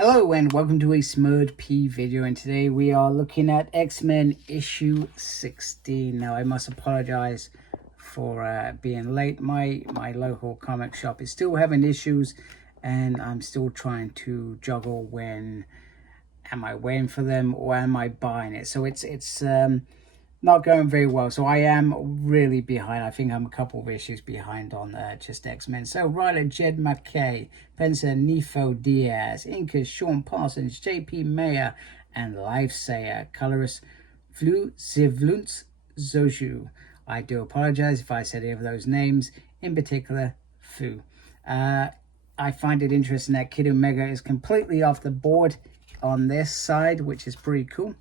Hello and welcome to a Smurd P video, and today we are looking at X-Men issue 16. Now I must apologize for being late. My local comic shop is still having issues and I'm still trying to juggle when am I waiting for them or am I buying it. So it's not going very well, so I am really behind. I think I'm a couple of issues behind on just X-Men. So writer Jed MacKay, penciler Nifo Diaz, inkers Sean Parsons, JP Mayer, and Lifesayer, colorist Flu Zivlunts Zoju. I do apologize if I said any of those names, in particular Fu. I find it interesting that Kid Omega is completely off the board on this side, which is pretty cool.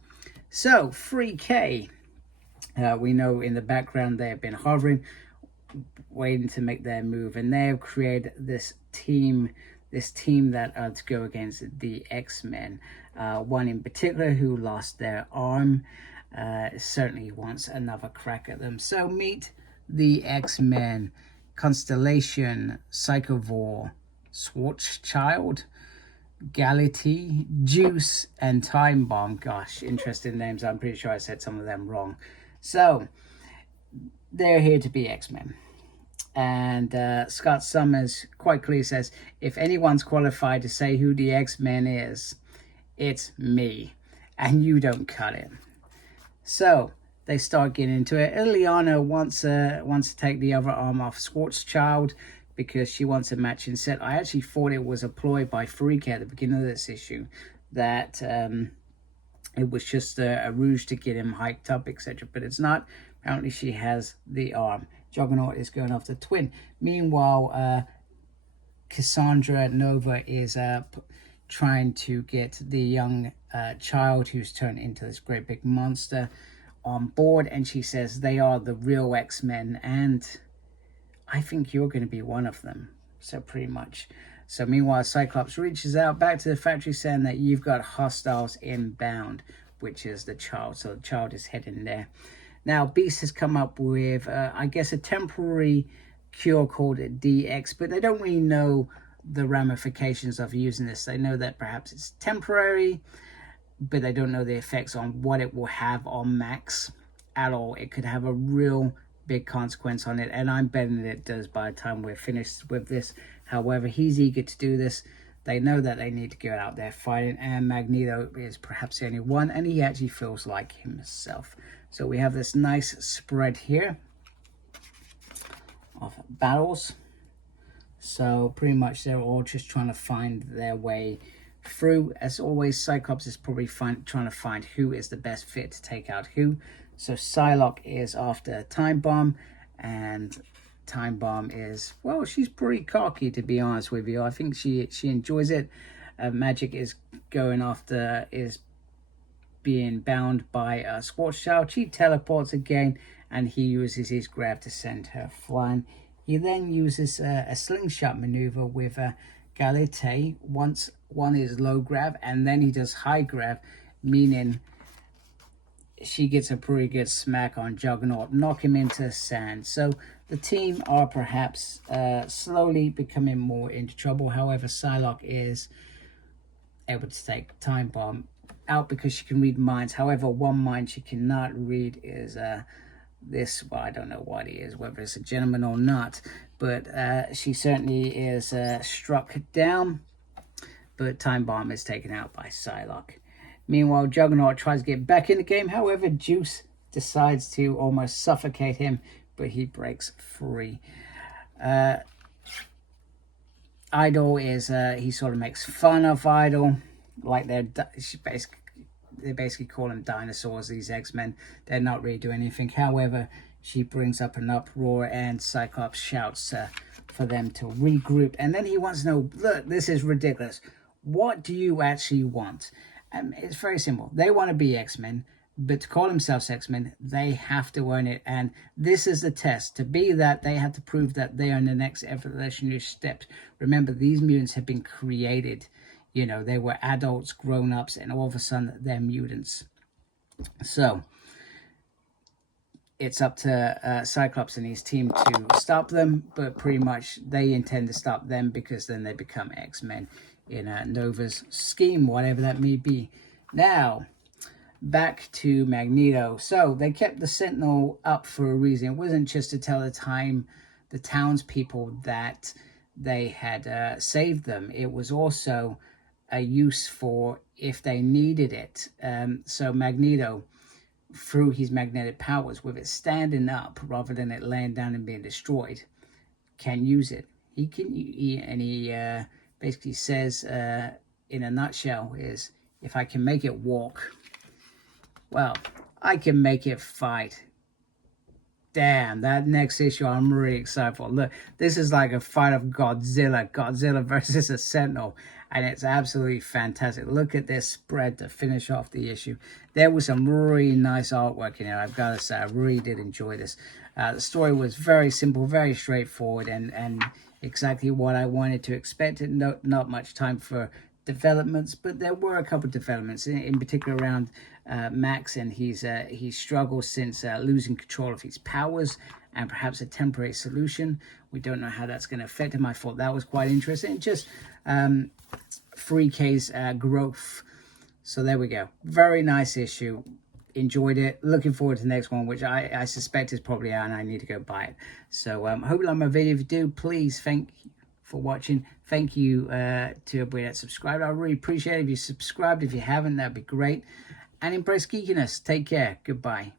So 3K. We know in the background they have been hovering, waiting to make their move, and they have created this team that are to go against the X-Men. One in particular who lost their arm certainly wants another crack at them. So meet the X-Men: Constellation, Psychovore, Schwarzschild, Galatea, Juice, and Time Bomb. Gosh, interesting names. I'm pretty sure I said some of them wrong. So they're here to be X-Men, and Scott Summers quite clearly says, if anyone's qualified to say who the X-Men is, it's me, and you don't cut it. So they start getting into it. Ileana wants to take the other arm off Schwarzschild because she wants a matching set. I actually thought it was a ploy by Freak at the beginning of this issue, that it was just a rouge to get him hyped up, etc. But it's not. Apparently she has the arm. Juggernaut is going after Twin. Meanwhile, Cassandra Nova is trying to get the young child who's turned into this great big monster on board. And she says they are the real X-Men. And I think you're going to be one of them. So pretty much. So meanwhile, Cyclops reaches out back to the factory saying that you've got hostiles inbound, which is the child. So the child is heading there. Now, Beast has come up with, I guess, a temporary cure called DX, but they don't really know the ramifications of using this. They know that perhaps it's temporary, but they don't know the effects on what it will have on Max at all. It could have a real big consequence on it, and I'm betting it does by the time we're finished with this. However, he's eager to do this. They know that they need to go out there fighting, and Magneto is perhaps the only one, and he actually feels like himself. So we have this nice spread here of battles. So pretty much they're all just trying to find their way through. As always, Cyclops is probably trying to find who is the best fit to take out who. So Psylocke is after Time Bomb, and Time Bomb is, well, she's pretty cocky, to be honest with you. I think she enjoys it. Magic is going after, is being bound by Schwarzschild. She teleports again, and he uses his grab to send her flying. He then uses a slingshot maneuver with Galatea. Once one is low grab, and then he does high grab, meaning she gets a pretty good smack on Juggernaut, knock him into sand. So the team are perhaps slowly becoming more into trouble. However, Psylocke is able to take Time Bomb out because she can read minds. However, one mind she cannot read is this. Well, I don't know what he is, whether it's a gentleman or not, but she certainly is struck down. But Time Bomb is taken out by Psylocke. Meanwhile, Juggernaut tries to get back in the game. However, Juice decides to almost suffocate him, but he breaks free. Idol is, he sort of makes fun of Idol, like they basically call them dinosaurs, these X-Men. They're not really doing anything. However, she brings up an uproar, and Cyclops shouts for them to regroup. And then he wants to know, look, this is ridiculous. What do you actually want? It's very simple. They want to be X-Men, but to call themselves X-Men, they have to earn it. And this is the test. To be that, they have to prove that they are in the next evolutionary steps. Remember, these mutants have been created. You know, they were adults, grown-ups, and all of a sudden, they're mutants. So it's up to Cyclops and his team to stop them, but pretty much they intend to stop them because then they become X-Men in Nova's scheme, whatever that may be. Now, back to Magneto. So they kept the Sentinel up for a reason. It wasn't just to tell the townspeople that they had saved them. It was also a use for if they needed it. So Magneto, through his magnetic powers, with it standing up rather than it laying down and being destroyed, can use it. He basically says, in a nutshell, is if I can make it walk, well, I can make it fight. Damn, that next issue I'm really excited for. Look, this is like a fight of Godzilla versus a Sentinel, and it's absolutely fantastic. Look at this spread to finish off the issue. There was some really nice artwork in here, I've got to say. I really did enjoy this. The story was very simple, very straightforward, and exactly what I wanted to expect. Not much time for developments, but there were a couple of developments, in particular around Max and his struggles since losing control of his powers, and perhaps a temporary solution. We don't know how that's going to affect him. I thought that was quite interesting. Just 3K's growth. So there we go. Very nice issue. Enjoyed it. Looking forward to the next one, which I suspect is probably out and I need to go buy it. So hope you like my video. If you do, please thank you for watching. Thank you to everybody that subscribed. I really appreciate it. If you subscribed, if you haven't, that'd be great. And embrace geekiness. Take care. Goodbye.